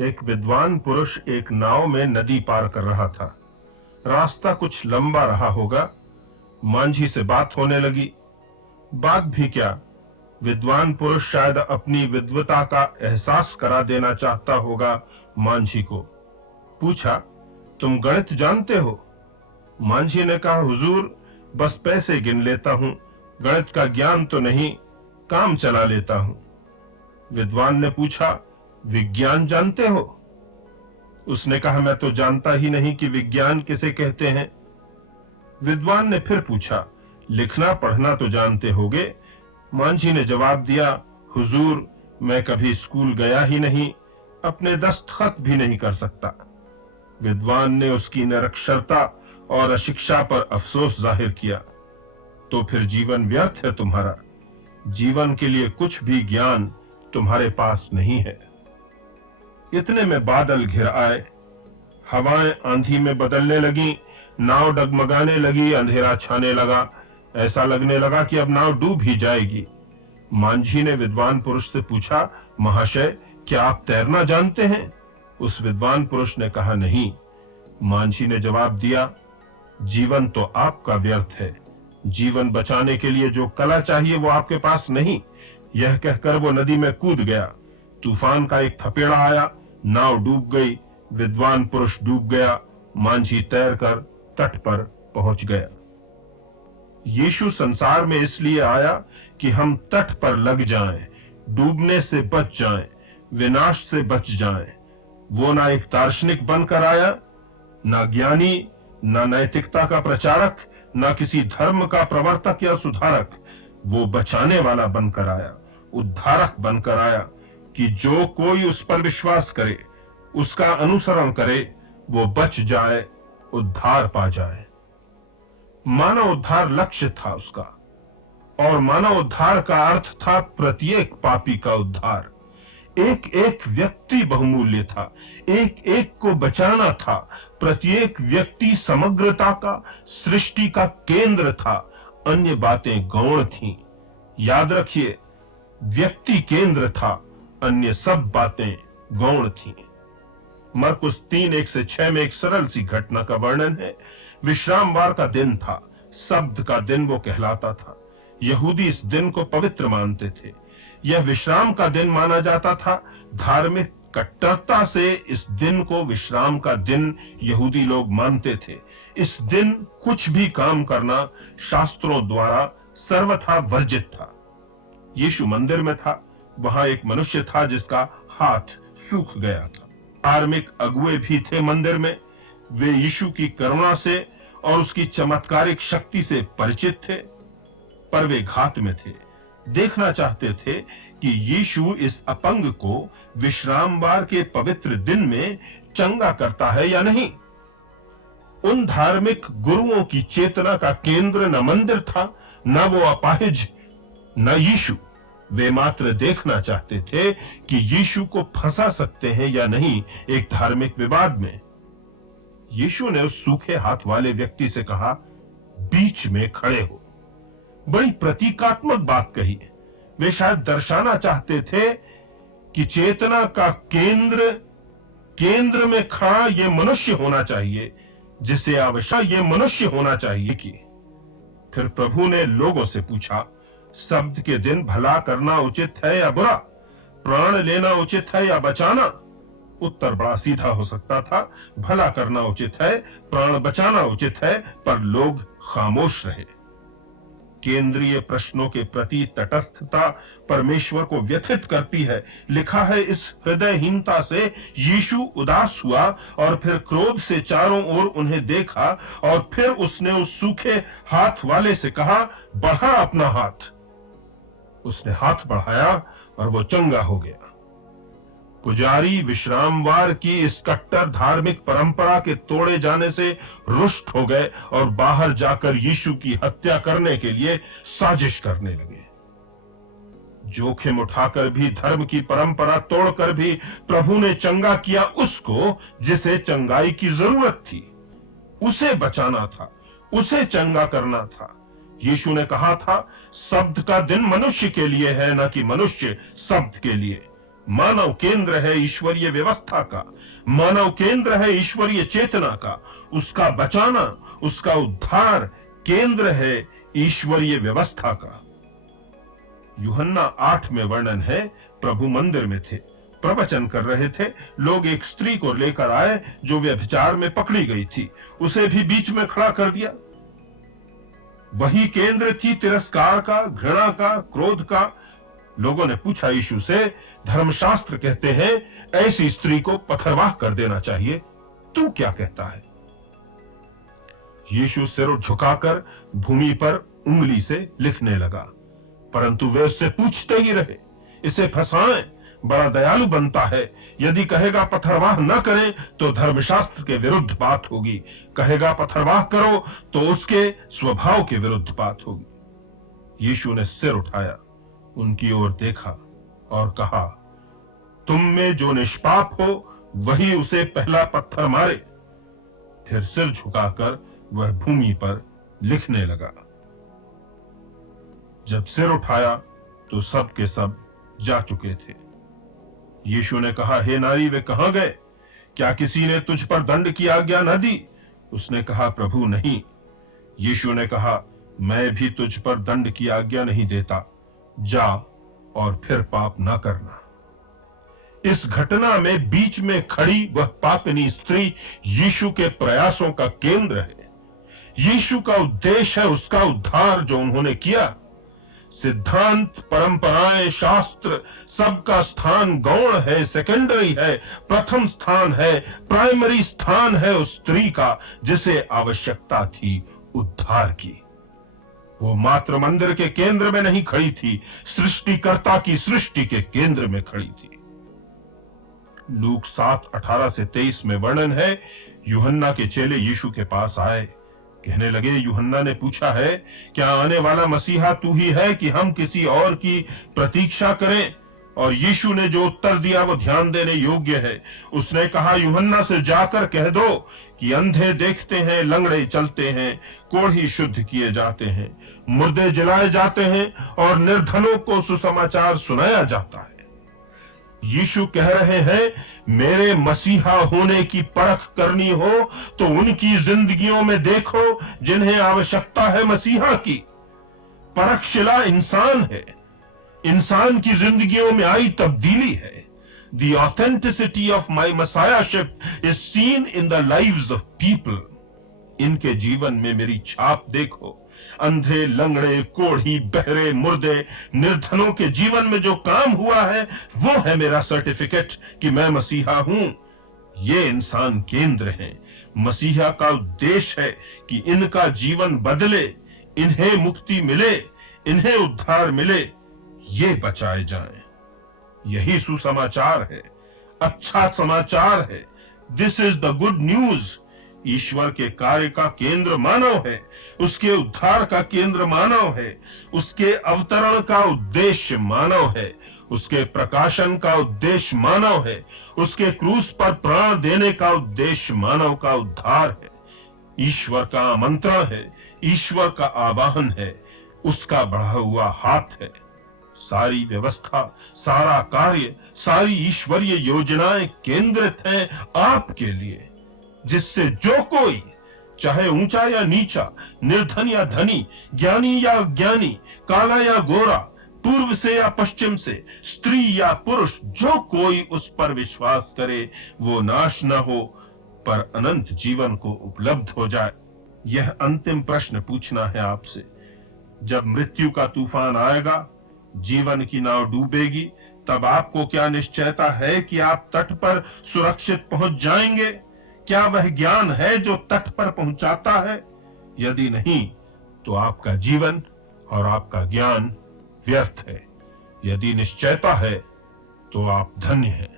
एक विद्वान पुरुष एक नाव में नदी पार कर रहा था। रास्ता कुछ लंबा रहा होगा। मांझी से बात होने लगी। बात भी क्या, विद्वान पुरुष शायद अपनी विद्वता का एहसास करा देना चाहता होगा मांझी को। पूछा, तुम गणित जानते हो? मांझी ने कहा, हुजूर बस पैसे गिन लेता हूं, गणित का ज्ञान तो नहीं, काम चला लेता हूं। विद्वान ने पूछा, विज्ञान जानते हो? उसने कहा, मैं तो जानता ही नहीं कि विज्ञान किसे कहते हैं। विद्वान ने फिर पूछा, लिखना पढ़ना तो जानते होगे? मांझी ने जवाब दिया, हुजूर मैं कभी स्कूल गया ही नहीं, अपने दस्तखत भी नहीं कर सकता। विद्वान ने उसकी निरक्षरता और अशिक्षा पर अफसोस जाहिर किया। तो फिर जीवन व्यर्थ है तुम्हारा, जीवन के लिए कुछ भी ज्ञान तुम्हारे पास नहीं है। इतने में बादल घिर आए, हवाएं आंधी में बदलने लगी, नाव डगमगाने लगी, अंधेरा छाने लगा। ऐसा लगने लगा कि अब नाव डूब ही जाएगी। मांझी ने विद्वान पुरुष से पूछा, महाशय क्या आप तैरना जानते हैं? उस विद्वान पुरुष ने कहा, नहीं। मांझी ने जवाब दिया, जीवन तो आपका व्यर्थ है, जीवन बचाने के लिए जो कला चाहिए वो आपके पास नहीं। यह कहकर वो नदी में कूद गया। तूफान का एक थपेड़ा आया, नाव डूब गई, विद्वान पुरुष डूब गया, मांझी तैरकर तट पर पहुंच गया। यीशु संसार में इसलिए आया कि हम तट पर लग जाएं, डूबने से बच जाएं, विनाश से बच जाएं। वो ना एक दार्शनिक बनकर आया, ना ज्ञानी, ना नैतिकता का प्रचारक, ना किसी धर्म का प्रवर्तक या सुधारक। वो बचाने वाला बनकर आया, उद्धारक बनकर आया कि जो कोई उस पर विश्वास करे, उसका अनुसरण करे, वो बच जाए, उद्धार पा जाए। मानव उद्धार लक्ष्य था उसका, और मानव उद्धार का अर्थ था प्रत्येक पापी का उद्धार। एक एक व्यक्ति बहुमूल्य था, एक एक को बचाना था। प्रत्येक व्यक्ति समग्रता का, सृष्टि का केंद्र था। अन्य बातें गौण थीं। याद रखिए, व्यक्ति केंद्र था, अन्य सब बातें गौण थीं। मरकुस 3:1-6 में एक सरल सी घटना का वर्णन है। विश्रामवार का दिन था, शब्द का दिन वो कहलाता था। यहूदी इस दिन को पवित्र मानते थे। यह विश्राम का दिन माना जाता था। धार्मिक कट्टरता से इस दिन को विश्राम का दिन यहूदी लोग मानते थे। इस दिन कुछ भी काम करना शास्त्रों द्वारा सर्वथा वर्जित था। यीशु मंदिर में था। वहां एक मनुष्य था जिसका हाथ सूख गया था। धार्मिक अगुए भी थे मंदिर में। वे यीशु की करुणा से और उसकी चमत्कारिक शक्ति से परिचित थे, पर वे घात में थे। देखना चाहते थे कि यीशु इस अपंग को विश्रामवार के पवित्र दिन में चंगा करता है या नहीं। उन धार्मिक गुरुओं की चेतना का केंद्र न मंदिर था, न वो अपाहिज, न यीशु। वे मात्र देखना चाहते थे कि यीशु को फंसा सकते हैं या नहीं एक धार्मिक विवाद में। यीशु ने उस सूखे हाथ वाले व्यक्ति से कहा, बीच में खड़े हो। बड़ी प्रतीकात्मक बात कही। वे शायद दर्शाना चाहते थे कि चेतना का केंद्र में खड़ा ये मनुष्य होना चाहिए, जिसे आवश्यक ये मनुष्य होना चाहिए कि। फिर प्रभु ने लोगों से पूछा, शब्द के दिन भला करना उचित है या बुरा, प्राण लेना उचित है या बचाना? उत्तर बड़ा सीधा हो सकता था, भला करना उचित है, प्राण बचाना उचित है, पर लोग खामोश रहे। केंद्रीय प्रश्नों के प्रति तटस्थता परमेश्वर को व्यथित करती है। लिखा है, इस हृदयहीनता से यीशु उदास हुआ और फिर क्रोध से चारों ओर उन्हें देखा, और फिर उसने उस सूखे हाथ वाले से कहा, बढ़ा अपना हाथ। उसने हाथ बढ़ाया और वो चंगा हो गया। पुजारी विश्रामवार की इस कट्टर धार्मिक परंपरा के तोड़े जाने से रुष्ट हो गए और बाहर जाकर यीशु की हत्या करने के लिए साजिश करने लगे। जोखिम उठाकर भी, धर्म की परंपरा तोड़कर भी प्रभु ने चंगा किया उसको जिसे चंगाई की जरूरत थी। उसे बचाना था, उसे चंगा करना था। यीशु ने कहा था, शब्द का दिन मनुष्य के लिए है, न कि मनुष्य शब्द के लिए। मानव केंद्र है ईश्वरीय व्यवस्था का, मानव केंद्र है ईश्वरीय चेतना का, उसका बचाना, उसका उद्धार केंद्र है ईश्वरीय व्यवस्था का। यूहन्ना 8 में वर्णन है, प्रभु मंदिर में थे, प्रवचन कर रहे थे, लोग एक स्त्री को लेकर आए जो व्यभिचार में पकड़ी गई थी, उसे भी बीच में खड़ा कर दिया। वही केंद्र थी तिरस्कार का, घृणा का, क्रोध का। लोगों ने पूछा यीशु से, धर्मशास्त्र कहते हैं ऐसी स्त्री को पथरवाह कर देना चाहिए, तू क्या कहता है? यीशु सिर झुकाकर भूमि पर उंगली से लिखने लगा, परंतु वे उससे पूछते ही रहे, इसे फंसाएं, बड़ा दयालु बनता है, यदि कहेगा पथरवाह न करें तो धर्मशास्त्र के विरुद्ध बात होगी, कहेगा पथरवाह करो तो उसके स्वभाव के विरुद्ध बात होगी। यीशु ने सिर उठाया, उनकी ओर देखा और कहा, तुम में जो निष्पाप हो वही उसे पहला पत्थर मारे। फिर सिर झुकाकर वह भूमि पर लिखने लगा। जब सिर उठाया तो सब के सब जा चुके थे। यीशु ने कहा, हे नारी, वे कहां गए? क्या किसी ने तुझ पर दंड की आज्ञा न दी? उसने कहा, प्रभु नहीं। यीशु ने कहा, मैं भी तुझ पर दंड की आज्ञा नहीं देता, जा और फिर पाप न करना। इस घटना में बीच में खड़ी वह पापिनी स्त्री यीशु के प्रयासों का केंद्र है। यीशु का उद्देश्य है उसका उद्धार जो उन्होंने किया। सिद्धांत, परंपराएं, शास्त्र, सबका स्थान गौण है, सेकेंडरी है। प्रथम स्थान है, प्राइमरी स्थान है उस स्त्री का जिसे आवश्यकता थी उद्धार की। वो मात्र मंदिर के केंद्र में नहीं खड़ी थी, सृष्टिकर्ता की सृष्टि के केंद्र में खड़ी थी। लूक 7:18-23 में वर्णन है, यूहन्ना के चेले यीशु के पास आए, कहने लगे, यूहन्ना ने पूछा है, क्या आने वाला मसीहा तू ही है कि हम किसी और की प्रतीक्षा करें? और यीशु ने जो उत्तर दिया वो ध्यान देने योग्य है। उसने कहा, यूहन्ना से जाकर कह दो कि अंधे देखते हैं, लंगड़े चलते हैं, कोढ़ी शुद्ध किए जाते हैं, मुर्दे जलाए जाते हैं और निर्धनों को सुसमाचार सुनाया जाता है। यीशु कह रहे हैं, मेरे मसीहा होने की परख करनी हो तो उनकी जिंदगियों में देखो जिन्हें आवश्यकता है मसीहा की। परखशिला इंसान है, इंसान की जिंदगियों में आई तब्दीली है। The authenticity of my messiahship is seen in the lives of people. इनके जीवन में मेरी छाप देखो। अंधे, लंगड़े, कोढ़ी, बहरे, मुर्दे, निर्धनों के जीवन में जो काम हुआ है वो है मेरा सर्टिफिकेट कि मैं मसीहा हूं। ये इंसान केंद्र है। मसीहा का उद्देश्य है कि इनका जीवन बदले, इन्हें मुक्ति मिले, इन्हें उद्धार मिले, ये बचाए जाएं। यही सुसमाचार है, अच्छा समाचार है। This is the good news. ईश्वर के कार्य का केंद्र मानव है, उसके उद्धार का केंद्र मानव है, उसके अवतरण का उद्देश्य मानव है, उसके प्रकाशन का उद्देश्य मानव है, उसके क्रूस पर प्राण देने का उद्देश्य मानव का उद्धार है। ईश्वर का आमंत्रण है, ईश्वर का आवाहन है, उसका बढ़ा हुआ हाथ है। सारी व्यवस्था, सारा कार्य, सारी ईश्वरीय योजनाएं केंद्रित हैं आपके लिए, जिससे जो कोई, चाहे ऊंचा या नीचा, निर्धन या धनी, ज्ञानी या अज्ञानी, काला या गोरा, पूर्व से या पश्चिम से, स्त्री या पुरुष, जो कोई उस पर विश्वास करे वो नाश न हो पर अनंत जीवन को उपलब्ध हो जाए। यह अंतिम प्रश्न पूछना है आपसे। जब मृत्यु का तूफान आएगा, जीवन की नाव डूबेगी, तब आपको क्या निश्चयता है कि आप तट पर सुरक्षित पहुंच जाएंगे? क्या वह ज्ञान है जो तट पर पहुंचाता है? यदि नहीं तो आपका जीवन और आपका ज्ञान व्यर्थ है। यदि निश्चयता है तो आप धन्य हैं।